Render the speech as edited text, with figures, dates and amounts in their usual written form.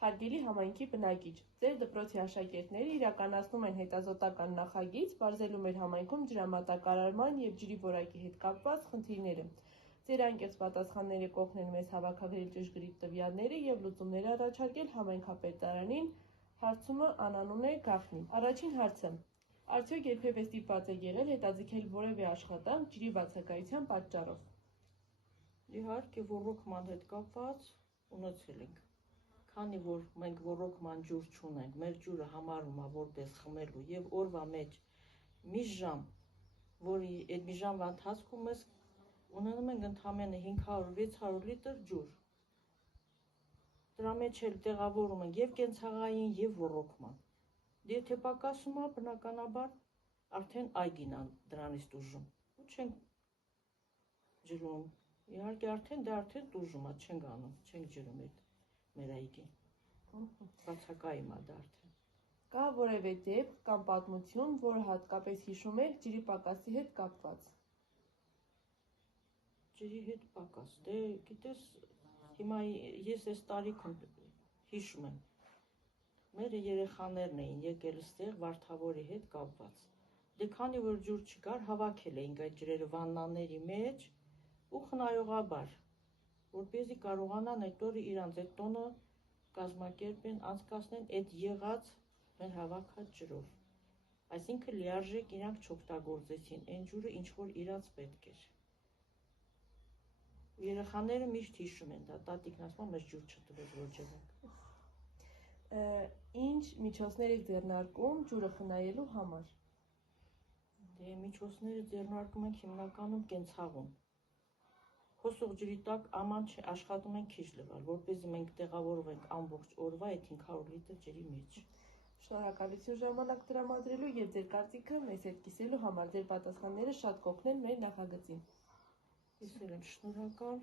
Հարգելի համայնքի բնակիչ, ձեր դպրոցի աշակերտները իրականացնում են հետազոտական նախագիծ, բարձելու մեր համայնքում ջրամատակարարման և ջրի որակի հետ կապված խնդիրները։ Ձեր անկեղծ պատասխանները կօգնեն մեզ հավաքագրել ճշգրիտ տվյալները և լուծումներ առաջարկել համայնքապետարանին։ Հարցումը անանուն է գաղտնի։ Առաջին հարցը. Արդյոք երբևէ ստիպված եք եղել հետաձգել որևէ աշխատանք ջրի բացակայության պատճառով։ Իհարկե, ոռոգման հետ կապված ունեցել ենք։ Քանի որ մենք ոռոգման ջուր չունենք, մեր ջուրը համարվում է որպես խմելու եւ օրվա մեջ մի ժամ, որի այդ մի ժամվա ընթացքում mēs ունենում ենք ընդամենը 500-600 լիտր ջուր։ Դրա մեջ էլ տեղավորում ենք եւ կենցաղային եւ ոռոգման։ Եթե պակասում է, բնականաբար արդեն այգին է դրանից տուժում։ Ու չենք ջրում։ Իհարկե արդեն տուժում է, չենք անում, չենք ջրում այդ մեր այգին։ Բացակայում է դա արդեն։ Կա որևէ դեպք կամ պատմություն, որը հատկապես հիշում եք ջրի պակասի հետ կապված։ Ջրի հետ պակաս։ Դե գիտես, հիմա ես այս տարիքում հիշում եմ։ Մեր երեխաներն էին եկել այստեղ Վարդավորի հետ կապված։ Դե քանի որ ջուր չկար, հավաքել էինք այդ ջրերը վաննաների մեջ ու խնայողաբար, որպեսզի կարողանան այդ օրը իրանց այդ տոնը կազմակերպեն, անցկացնեն այդ եղած մեր հավաքած ջրով։ Այսինքն լիարժեք իրանք չօգտագործեցին այն ջուրը, ինչ որ իրանց պետք էր։ Երեխաները միշտ հիշում են դա, տատիկն ասում է, մեզ ջուր չտվեց, որ ջրենք։ Ինչ միջոցներ եք ձեռնարկում ջուրը խնայելու համար։ Դե միջոցները ձեռնարկում ենք հիմնականում կենցաղում։ Հոսող ջրի տակ աման աշխատում ենք քիչ լվալ, որպեսզի մենք տեղավորվենք ամբողջ օրվա այդ 500 լիտր ջրի մեջ։ Շնորհակալություն ժամանակ տրամադրելու եւ ձեր կարծիքը մեզ հետ կիսելու համար։ Ձեր պատասխանները շատ կօգնեն մեր նախագծին։ Ես էլ եմ շնորհակալ։